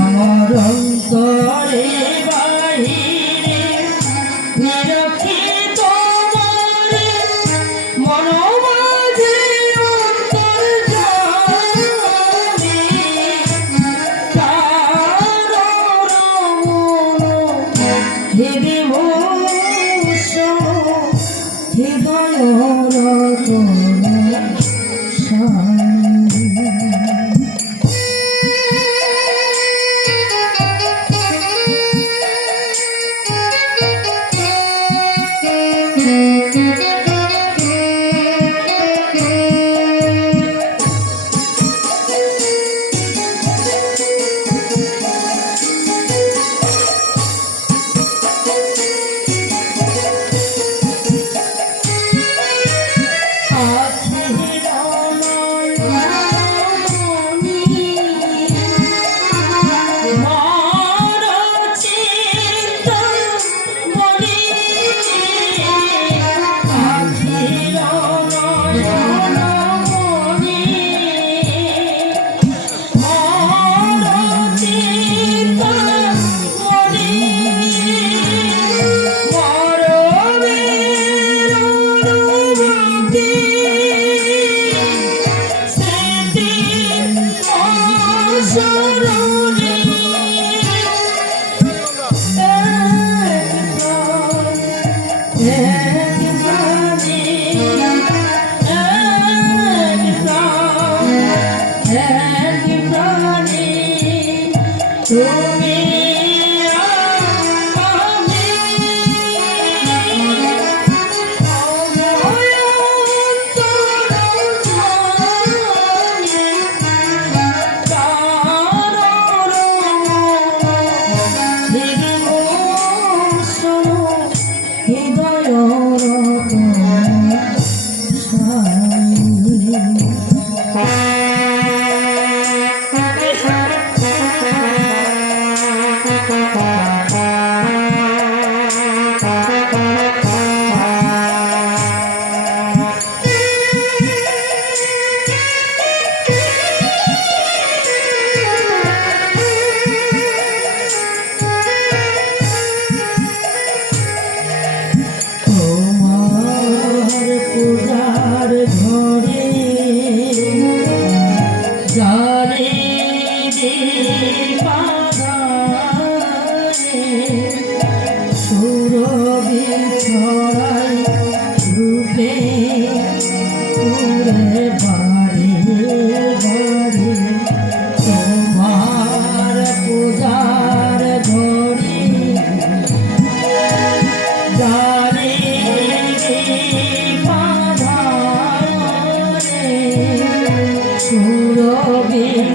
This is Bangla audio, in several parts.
আমার অন্তরে বাহিরে নিরখি তোমারে মনোমাঝে অন্তর জানি হৃদয় রতন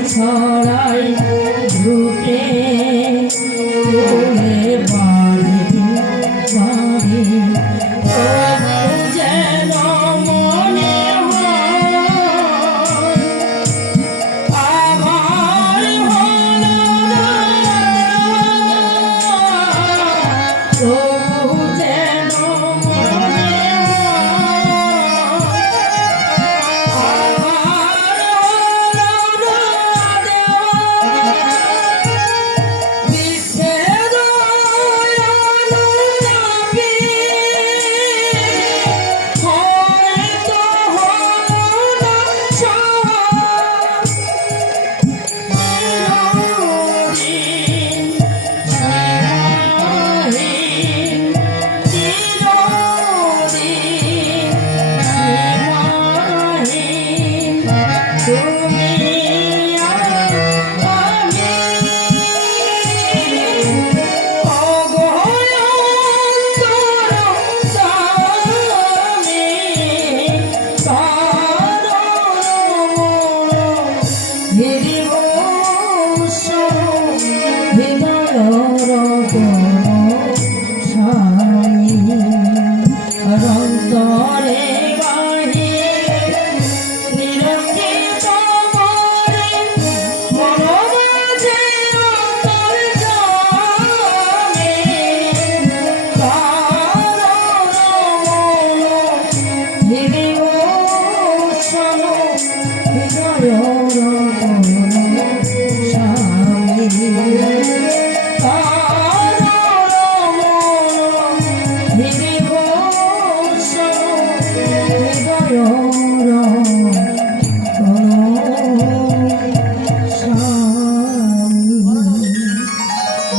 ছড়াই ঢুকে বাড়ি বাড়ি যেন মনে আমার তবু যেন বিচ্ছেদ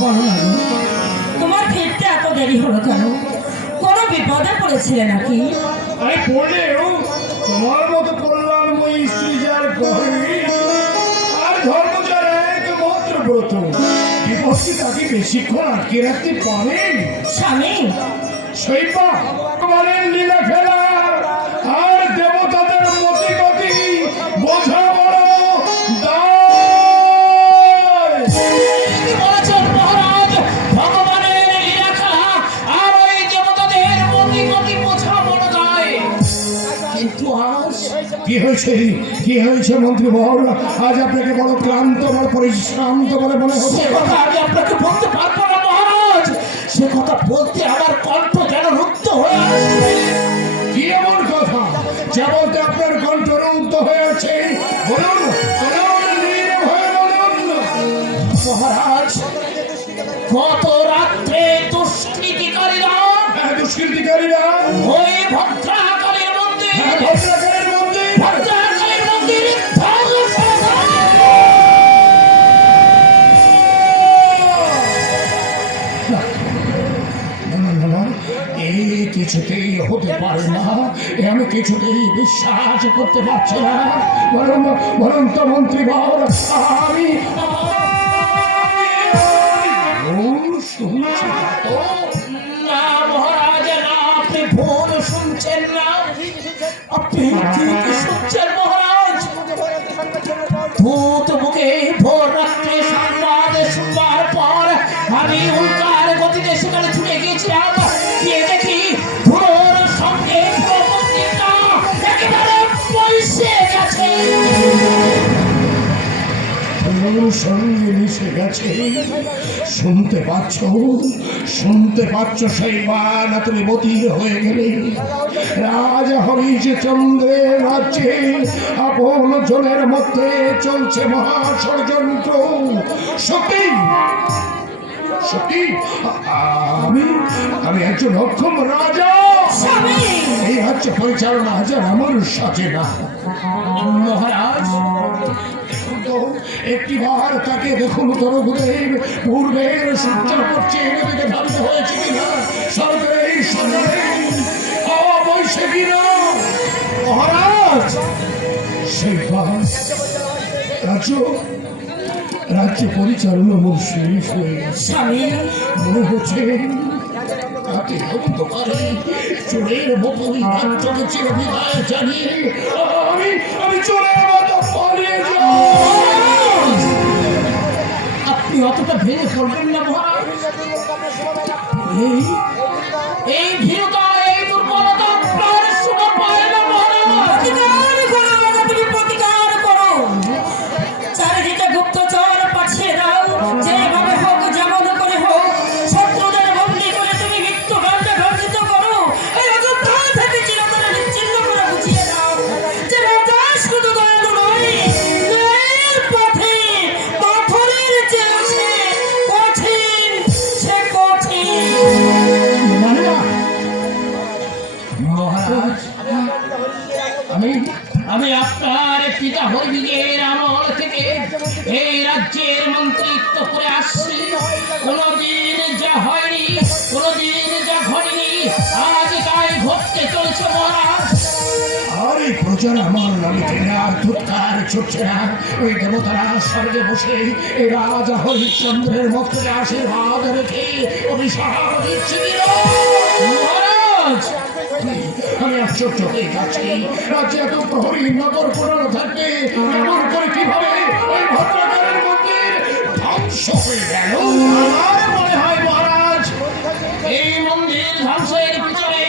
বলো না গো, তোমার ফিরতে এত দেরি হলো কেন? কোনো বিপদে পড়েছিলে নাকি? আরে পড়লেও তোমার মতো কল্যাণময়ী স্ত্রী যার গর্ভে আর ধর্ম যার একমাত্র ব্রত, বিপদকে তাকে বেশিক্ষণ আটকে রাখতে পারেন? স্বামী, শৈবা ভগবানের লীলা খেলা আর দেবতাদের মতি গতি বোঝা বড় দায়। কি বলেছেন মহারাজ? ভগবানের লীলা খেলা আর ওই দেবতাদের মতি গতি বোঝা বড় দায়। কিন্তু আজ কি হয়েছে মন্ত্রী বল? আজ আপনাকে বড় ক্লান্ত বড় পরিশ্রান্ত বলে মনে সে হচ্ছে। কথা আমি আপনাকে বলতে পারবো না মহারাজ। সে কথা বলতে আমার কণ্ঠ যেন রুদ্ধ হয়ে আসছে। কি এমন কথা যা বলতে আপনার কণ্ঠ রুদ্ধ হয়ে আছে? বলুন বলুন, নির্ভয়ে বলুন। মহারাজ, গত রাত্রে দুষ্কৃতিকারীরা দুষ্কৃতিকারীরা ওই ভদ্রাকালীর মন্দির ভদ্রাকালের মধ্যে ভদ্রাকালীর মন্দির ধ্বংস করে। এই কিছুতেই হতে পারে না, এ আমি কিছুতেই বিশ্বাস করতে পারছি না। বরং তো মন্ত্রী বল, আমি শুনছি না তো। না মহারাজ, না, আপনি ভুল শুনছেন না। আপনি ঠিক শুনছেন মহারাজ। ভূত মুখে ভোর রাত্রে সংবাদ শুনবার পর আমি উল্কার গতিতে সেখানে ছুটে গিয়েছিলাম। গিয়ে দেখি ধুলোর সঙ্গে পুরো মন্দিরটা একেবারে পয়সে গেছে। ওর সঙ্গে মিশে গেছে। শুনতে পাচ্ছ সেই বানা তুমি বতীর হয়ে গেলে। রাজা হরিশ্চন্দ্রের রাজ্যে আপন জনের মধ্যে চলছে মহা ষড়যন্ত্র। সত্যি সত্যি আমি একজন অক্ষম রাজা। স্বামী, এই রাজ্য পরিচালনা হাজার আমার সাথে না। মহারাজ, একটিবার তাকে দেখুন তরগুদেব পূর্বের সূর্য করছে নদীতে ভাবিত হয়েছে কিনা। সরকারে এই সরকারে অবশ্যই কিনা মহারাজ। সেই রাজ্য পরিচালনা মোর শেষ হয়ে গেছে। স্বামী, মনে হচ্ছে তাকে অন্ধকারে চোরের মতোই রাজ্যকে চির বিদায় জানিয়ে আমি চোরের মতো পালিয়ে যাই। আপনি অতটা ভেঙে পড়বেন না মহারাজ। এই ভীরতা, এই দুর্বলতা আপনার শোভা পায় না মহারাজ। প্রতিকার করো বাবা, তুমি প্রতিকার করো। চারিদিকে গুপ্তচর পাঠিয়ে দাও, যেভাবে হোক যেমন করে হোক শত্রুদের বন্দী করে তুমি মৃত্যুদণ্ডে দণ্ডিত করো। এই অযোধ্যা থেকে চিরতরে নিশ্চিহ্ন করে বুঝিয়ে দাও যে রাজা শুধু দয়ালু নয়, ন্যায়ের পথে পাথরের চেয়েও সে কঠিন, সে কঠিন। মহারাজ, আমি আপনার পিতা হরিবিজের আমল থেকে এই রাজ্যের মন্ত্রিত্ব করে আসছি। কোনদিন যা হয়নি, কোনদিন যা ঘটেনি, আজ তাই ঘটতে চলেছে মহারাজ। আর এই প্রচার আমার নামে না ধুৎকার ছুটছে না। ওই দেবতারা স্বর্গে বসে এই রাজা হরিশ্চন্দ্রের মধ্যে আশীর্বাদ রেখে অভিশাপ দিচ্ছে। মহারাজ, আমি আশ্চর্য হয়ে যাচ্ছি, রাজ্যে এত প্রহরী নগর পুরানো থাকবে, এমন করে কিভাবে ওই ভদ্রাকালের মন্দির ধ্বংস হয়ে গেল? আমার মনে হয় মহারাজ, এই মন্দির ধ্বংসের পিছনে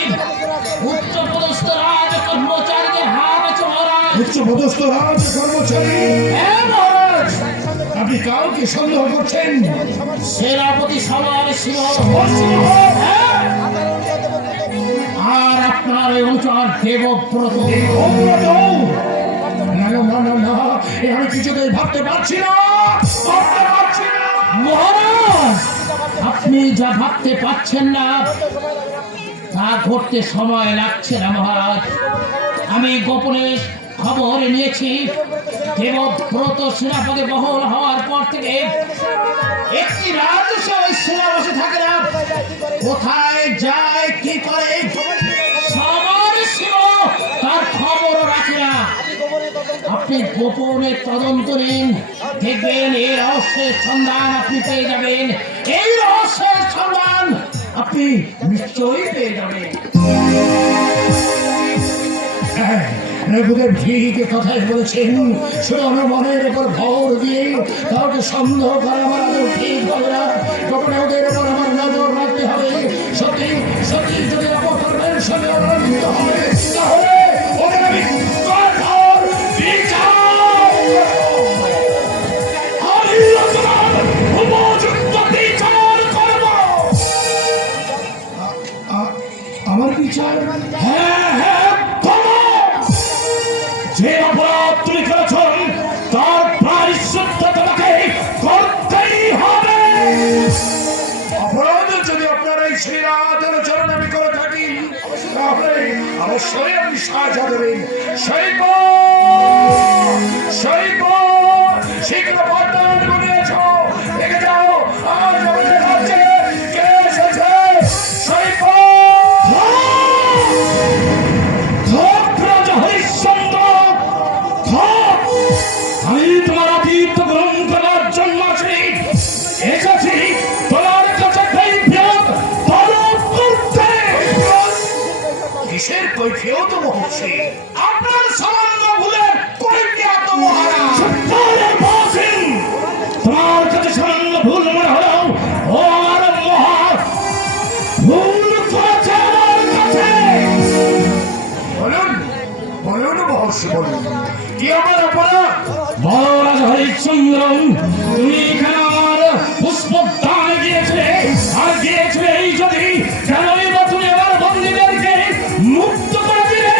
উচ্চপদস্থ রাজ কর্মচারীদের হাত আছে মহারাজ। উচ্চপদস্থ রাজ কর্মচারী? হ্যাঁ মহারাজ, আপনি কাউকে সন্দেহ করছেন? সেনাপতি সবার সিংহ, হ্যাঁ, আর আপনার এই অনুচর দেবব্রত। না, আমি কিছুতেই ভাবতে পারছি না। মহারাজ, আপনি যা ভাবতে পারছেন না তা ঘটতে সময় লাগছে না মহারাজ। আমি গোপনে খবর নিয়েছি, দেবব্রত সেনাপতি বহল হওয়ার পর থেকে একটি রাজস্ব কোথায় যায় কি করে সবার ছিল তার খবর রাখে না। আপনি গোপনে তদন্ত নিন, দেখবেন এই রহস্যের সন্ধান আপনি পেয়ে যাবেন। এই রহস্যের সন্ধান আপনি নিশ্চয়ই পেয়ে যাবেন। রঘুদেব ঠিক কথাই বলেছেন, শুধু আমার মনের উপর ভর দিয়ে কাউকে সন্দেহ করা আমার আদৌ ঠিক হবে না। গোপনে ওদের উপর আমার নজর রাখতে হবে। সত্যি সত্যি যদি অপকর্মের সঙ্গে অনন্ত হয় তাহলে ওদের আমি কঠোর বিচার করব। আমি রচনার উপযুক্ত বিচার করব। আমার বিচার? হ্যাঁ হ্যাঁ, যে অপরাধ তুমি করেছেন তার প্রায়শ্চিত্ত তোমাকে করতেই হবে। অপরাধ যদি আপনার এই শ্রীরাধের চরণে আমি করে থাকি তাহলে অবশ্যই আপনি সাজা দেবেন। শৈব শৈব শীঘ্র বর্তমান বনিয়েছ, দেখে যাও আজ আমাদের রাজ্যে কে এসেছে। শৈব আমি তোমার অতীত গ্রহণ করার জন্য এসেছি তোমার কাছে কৈফিয়ত তলব করতে। কিসের কৈফিয়ত মহর্ষি? আপনার সামান্য ভুলের কৈফিয়ত মহারাজ। তোমার কাছে সামান্য ভুল মনে হলো ও আমার মহা ভুল করেছে আমার কাছে। বলুন বলুন মহর্ষি, বলুন কি আমার অপরাধ? মহারাজ হরিশ্চন্দ্র, তুমি এখানে আমার পুষ্পদান গিয়েছিলে, আর গিয়েছিলে এই যদি কেনই বা তুমি আমার বন্দীদেরকে মুক্ত করে দিলে।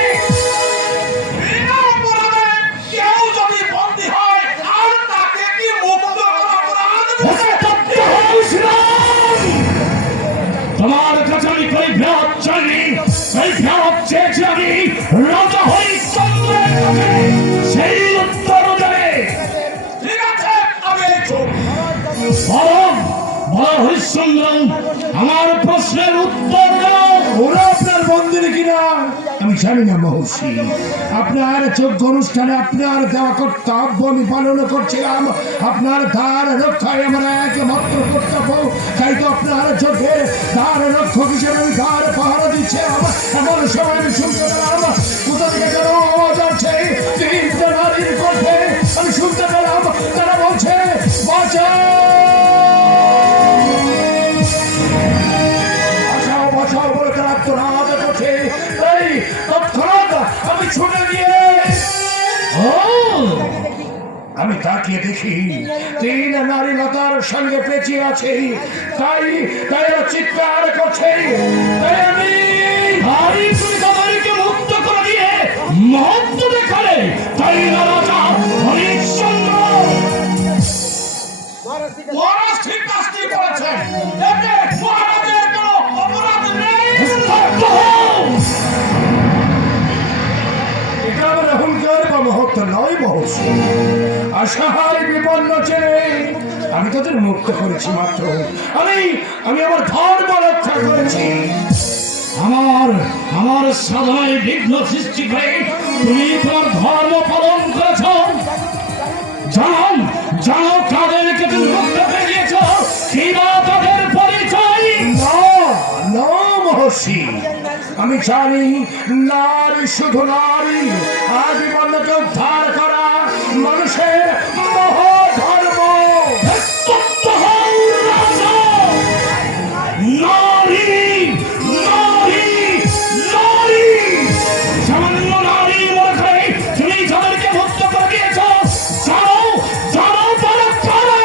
কেউ যদি বন্দী হয় আর তাকে কি মুক্ত তোমার কাছে আমি কৈফিয়ত চাইনি, কৈফিয়ত চেয়েছি আমি রাজা হরিশ্চন্দ্রের কাছে। সেই উত্তর দেবে। ঠিক আছে, আমি হরিশ্চন্দ্র আমার প্রশ্নের উত্তর দাও। ওরা আপনার বন্দিনী কিনা আমি জানি না মহর্ষি। আপনার যোগ্য অনুষ্ঠানে আপনার দেওয়া কর্তব্য আমি পালন করছিলাম। আপনার দ্বার রক্ষায় আমার একমাত্র কর্তব্য, তাই তো আপনার যজ্ঞের দ্বার রক্ষক হিসেবে আমি দ্বার পাহারা দিচ্ছিলাম। এমন সময় আমি শুনতে পেলাম কোথা থেকে যেন আওয়াজ আসছে তিনটা নারীর কণ্ঠে। আমি শুনতে পেলাম তারা বলছে বাঁচাও বাঁচাও বাঁচাও বলে তারা আত্মনাদ করছে। এই তৎক্ষণাৎ আমি ছুটে গিয়ে আমি তাকিয়ে দেখি তিন নারী লতার সঙ্গে পেঁচিয়ে আছে। তাই তাই চিৎকার করছে। তাই আমি তুমি তাদেরকে মুক্ত করে দিয়ে মহত্ব দেখালে। তাই না রাজা হরিশ্চন্দ্র? মহারাজ ঠিক কাজটি করেছেন। এতে মহারাজের কোনো অপরাধ নেই। এটা আমার অহংকার বা মহত্ব নয় মহর্ষি। অসহায় বিপন্ন ছেলে আমি তাদের মুক্ত করেছি মাত্র। আমি আমার ধর্ম রক্ষা করেছি। আমার সাধনায় বিঘ্ন সৃষ্টি করে তুমি তোমার ধর্ম পালন করেছ। জানো জানো কাদেরকে তুমি মুক্ত করে দিয়েছ, কিবা তাদের পরিচয়? না মহর্ষি, আমি জানি নারী শুধু নারী। আদি বর্ণকে উদ্ধার করা মানুষের মহাধর্ম। নারী নারী নারী সামান্য নারী মনে করে তুমি যাদেরকে মুক্ত করে দিয়েছ। জানো জানো তারা কারা?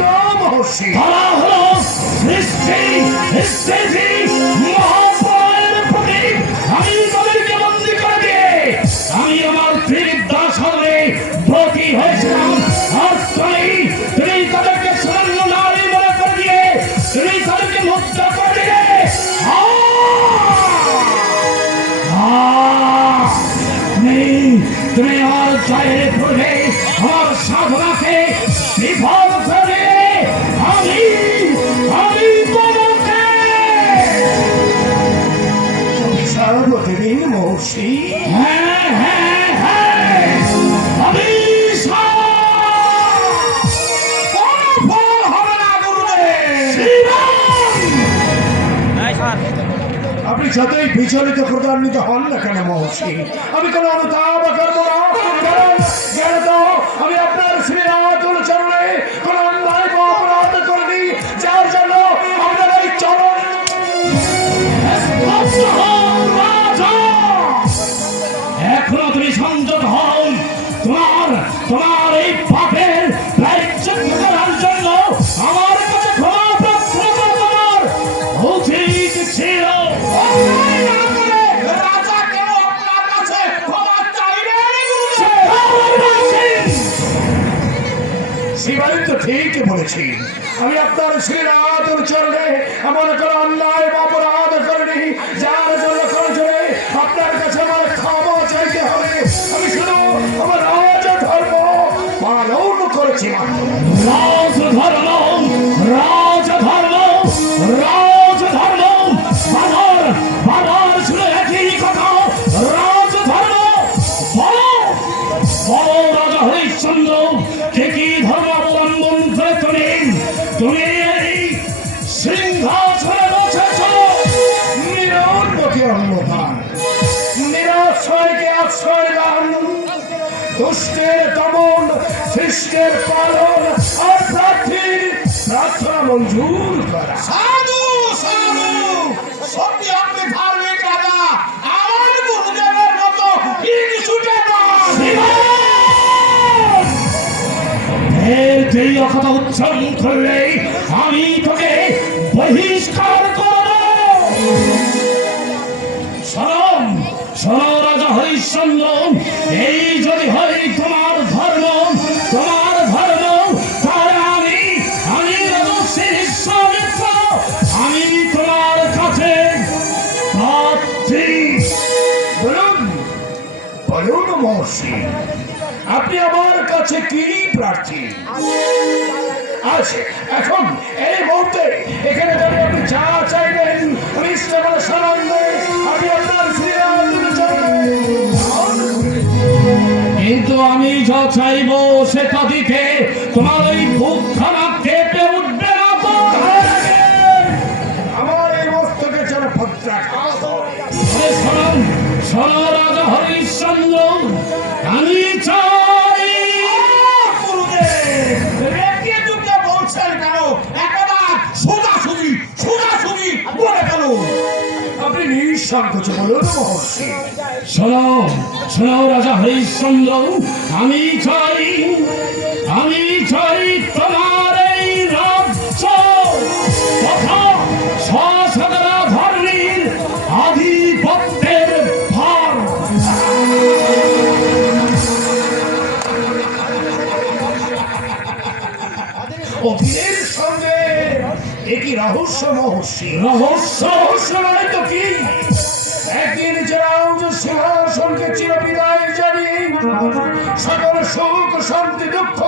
না মহর্ষি, তারা হলো সৃষ্টি মহাপ্রলয়ের প্রতীক। আমি তাদেরকে বন্দী করে দিয়ে আমি আমার ত্রিবিদ্যা সাধনে ব্রতী হয়েছিলাম। আর তুমি তাদেরকে সামান্য নারী মনে করে দিয়ে তুমি তাদেরকে মুক্ত করে দিলে। তুমি আমার জয়ের পূর্বে আমার সাধনাকে বিফল করে আমি তোমাকে মহর্ষি। হ্যাঁ হ্যাঁ হ্যাঁ, অভিশাপ! কোনো ফল হবে না গুরুদেব। আপনি যতই বিচলিত ক্রোধান্বিত হন না কেন মহর্ষি, আমি কোনো অনুতাপ করবো না। কারণ জ্ঞানত আমি আপনার শ্রীরাতুল চরণে কোনো অন্যায় বা অপরাধ করিনি, যার জন্য আপনার এই চরণ এখনো তুমি সংযত হও। তোমার এই পাপের প্রায়শ্চিত্ত করার জন্য আমার কাছে ক্ষমা প্রার্থনা করার উচিত ছিল। রাজা কেন আপনার কাছে ক্ষমা চাইবেন? শিবালী তো ঠিকই বলেছি, আমি আপনার শ্রীরাতুল চরণে এমন কোনো অন্যায় বা অপরাধ করিনি, যার জন্য করে আপনার কাছে আমার ক্ষমা চাইতে হবে। আমি শুধু আমার রাজধর্ম পালন করেছি মাত্র। রাজধর্ম, রাজধর্ম, রাজধর্ম, বাবার শুনে একই কথা, রাজধর্ম। বড় রাজা হরিশ্চন্দ্র কে কি ধর্ম অবলম্বন করে তুমি এই সিংহাসনে বসেছ? নিরন্মতি অন্যদান, নিরাশ্রয়কে আশ্রয় দান, দুষ্টের দমন, সৃষ্টের পালন, আর প্রার্থীর প্রার্থনা মঞ্জুর করা। সাধু সাধু, সত্যি আপনি ধার্মিক রাজা, আমার গুরুদেবের মতো কিছুটা তুই কথা উচ্চারণ করলে আমি তোকে বহিষ্কার করব। শোনো রাজা হরিশ্চন্দ্র, এই যদি হয় তোমার ধর্ম, তাহলে আমি রাজশ্রী বিশ্বামিত্র, আমি তোমার কাছে প্রার্থী। বলুন মহর্ষি, আপনি আমার কাছে কি প্রার্থী? আচ্ছা, এখন এই মুহূর্তে এখানে দাঁড়িয়ে আপনি যা চাইবেন আমি ইচ্ছামতো সানন্দে আমি আপনার শ্রীরাতুল চরণে কিন্তু আমি যা চাইব সেটা দিতে তোমার ওই বুকখানা কেঁপে উঠবে না তো? আমার এই মস্তকে যেন ভদ্রাঘাত হয়। শোনো রাজা হরিশ্চন্দ্র, আমি চাই রেখে দুটো বলছেন কেন? একবার সোজাসুজি বলে গেল। আপনি নিঃসংকোচ বলুন মহর্ষি। শোনো রাজা হরিশ্চন্দ্র, আমি চাই তোমার এই রাজ্য তথা সশগরা ধর্মীর আধিপত্যের ভার। অধীনের সঙ্গে একই রহস্য মহর্ষি। রহস্য নয় তো কি? একদিন যে সিংহাসনকে চিরবিদায় জানি, সকল সুখ শান্তি দুঃখ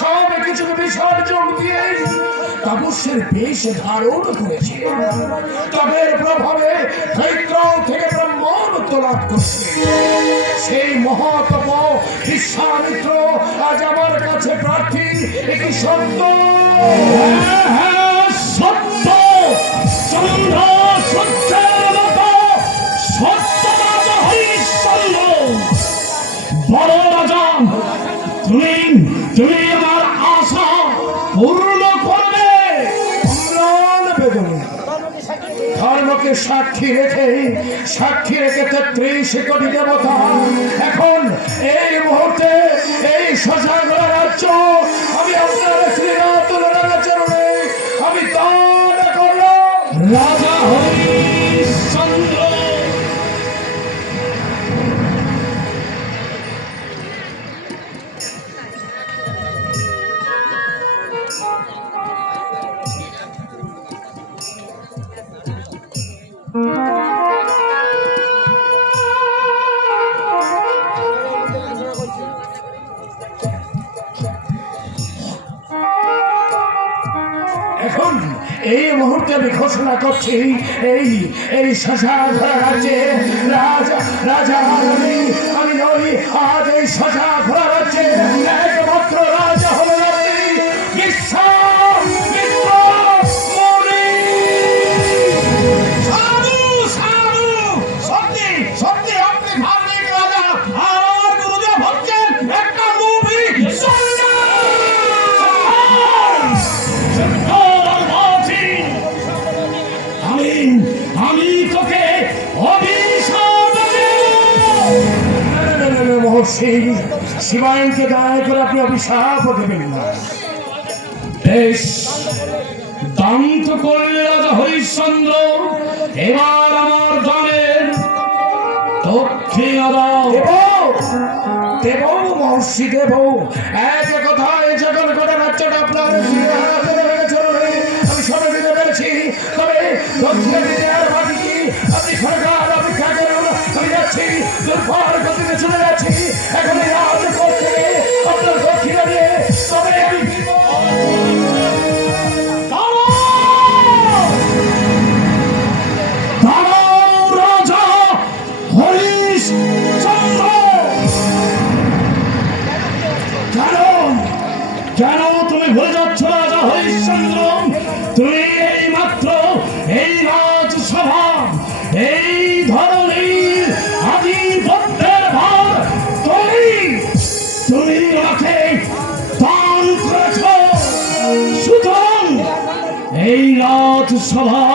সব কিছুকে বিসর্জন দিয়ে তাপস্যের বেশ ধারণ করেছে। তবের প্রভাবে চৈত্র থেকে ব্রহ্মত্ব লাভ করছে। সেই মহাতপ বিশ্বামিত্র আজ আমার কাছে প্রার্থী। একই সত্য, সত্য, চন্দ্র সূর্যের মতো সত্য রাজা হরিশ্চন্দ্র। বড় রাজা, তুমি আমার আশা পূর্ণ করবে। ধর্মকে সাক্ষী রেখে 33 কোটি দেবতা এখন এই মুহূর্তে এই শশাঙ্করা রাজ্য আমি আপনার শ্রীরাতুল চরণে আমি দান করলাম। রাজা হরিশ্চন্দ্র, এখন এই মুহূর্তে আমি ঘোষণা করছি, এই এই শশাধরা রাজ্যে রাজা আমি নই। আজ এই শশাধরা রাজ্যে একমাত্র রাজা হলেন আপনি, বিশ্বমণি। সাধু সাধু, সত্যি সত্যি আপনি ধার্মিক রাজা। আমার গুরুদেব হচ্ছেন একটা লোভী আমি তোকে অভিশাপ মহর্ষি, শিবায়নকে দয়া করে আপনি অভিশাপ দেবেন না। বেশ, দান্ত করলে রাজা হরিশ্চন্দ্র, এবার আমার দানের দক্ষিণ দাও। দেব মহর্ষি দেব। এক কথায় যখন গোটা রাজ্যটা আপনার হাতে ভেঙে চলবে আমি সবে দিতে পেরেছি, তবে দক্ষিণে দিতে আর বাকি কি? আপনি সরকার অপেক্ষা করুন, আমি যাচ্ছি, দুর্বার গতিতে চলে যাচ্ছি। এখন এই রাজ করতে আপনার দক্ষিণে দিয়ে তবে আমি ফিরব। রাজা হরিশ্চন্দ্র, কেন তুমি ভুলে যাচ্ছ রাজা হরিশ্চন্দ্র? তুমি এই মাত্র এই রাজসভা, এই ধরনের আধিপত্যের ভার তুমি আমাকে দান করেছ। সুতরাং এই রাজসভা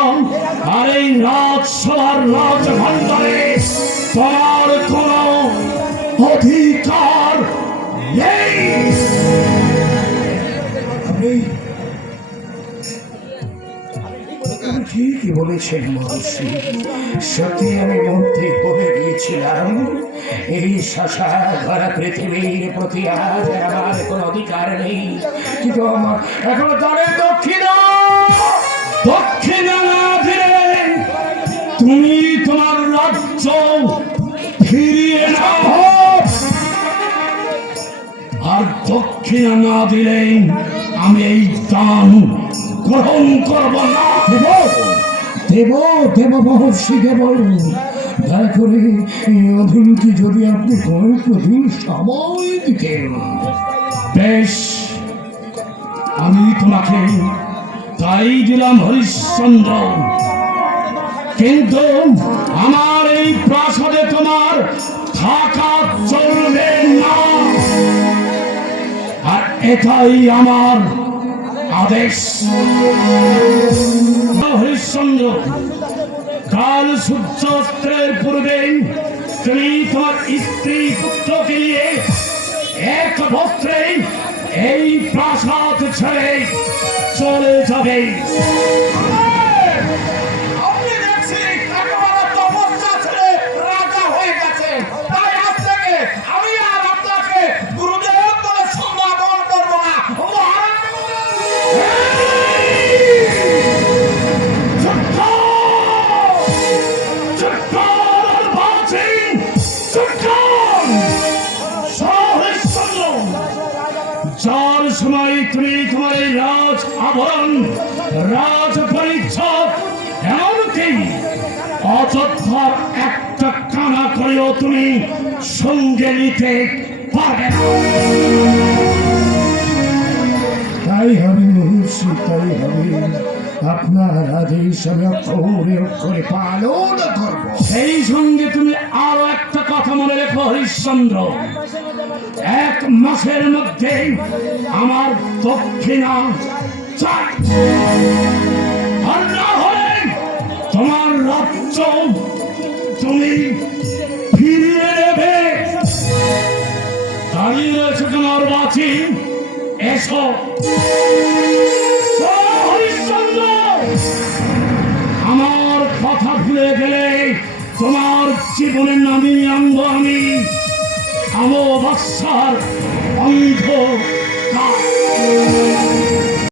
আর এই রাজসভার রাজভাণ্ডারে তোমার কোন অধিকার নেই। আপনি ঠিকই বলেছেন মহর্ষি, সত্যি আমি মন্ত্রী হয়ে গিয়েছিলাম। এই শশাধরা পৃথিবীর প্রতি আজ আমার কোনো অধিকার নেই, কিন্তু আমার এখনো দানের দক্ষিণা না দিলে তুমি তোমার রাজ্য ফিরিয়ে নাও, আর দক্ষিণা না দিলে আমি এই দান গ্রহণ করব না। দেব দেব মহর্ষি দেব। দয়া করে এই অধীনকে যদি আপনি কয়েকদিন সময় দিতেন। বেশ, আমি তোমাকে তাই দিলাম হরিশ্চন্দ্র, কিন্তু আমার এই প্রাসাদে তোমার থাকা চলবে না, আর এটাই আমার আদেশ। হরিশ্চন্দ্র, কাল সূর্যাস্তের পূর্বে তুমি তোমার স্ত্রী পুত্রকে নিয়ে এক বস্ত্রে এই প্রাসাদ ছেড়ে চলে যাবে। আপনি দেখছি একেবারে তপস্যা ছেড়ে রাজা হয়ে গেছে, তাই আজ থেকে আমি আর আপনাকে গুরুদেব বলে সম্বোধন করবো না। যার সময় তুমি তোমার এই রাজ আভরণ, রাজ পরিচ্ছদ, এমনকি অযোধ্যার একটা কানা করেও তুমি সঙ্গে নিতে পারবে না। তাই হবে মহর্ষি, তাই হবে। আপনার আদেশ আমি অক্ষরে অক্ষরে পালন করব। সেই সঙ্গে তুমি আরো একটা কথা মনে রেখো হরিশ্চন্দ্র, 1 মাসের মধ্যে আমার দক্ষিণা চাই, আর না হলে তোমার রাজ্য তুমি ফিরিয়ে নেবে। দাঁড়িয়ে রয়েছে তোমার বাঁচি, এসো। হরিশ্চন্দ্র, আমার কথা ভুলে গেলে তোমার জীবনের নামই আনবো আমি অমাবস্যার অন্ধ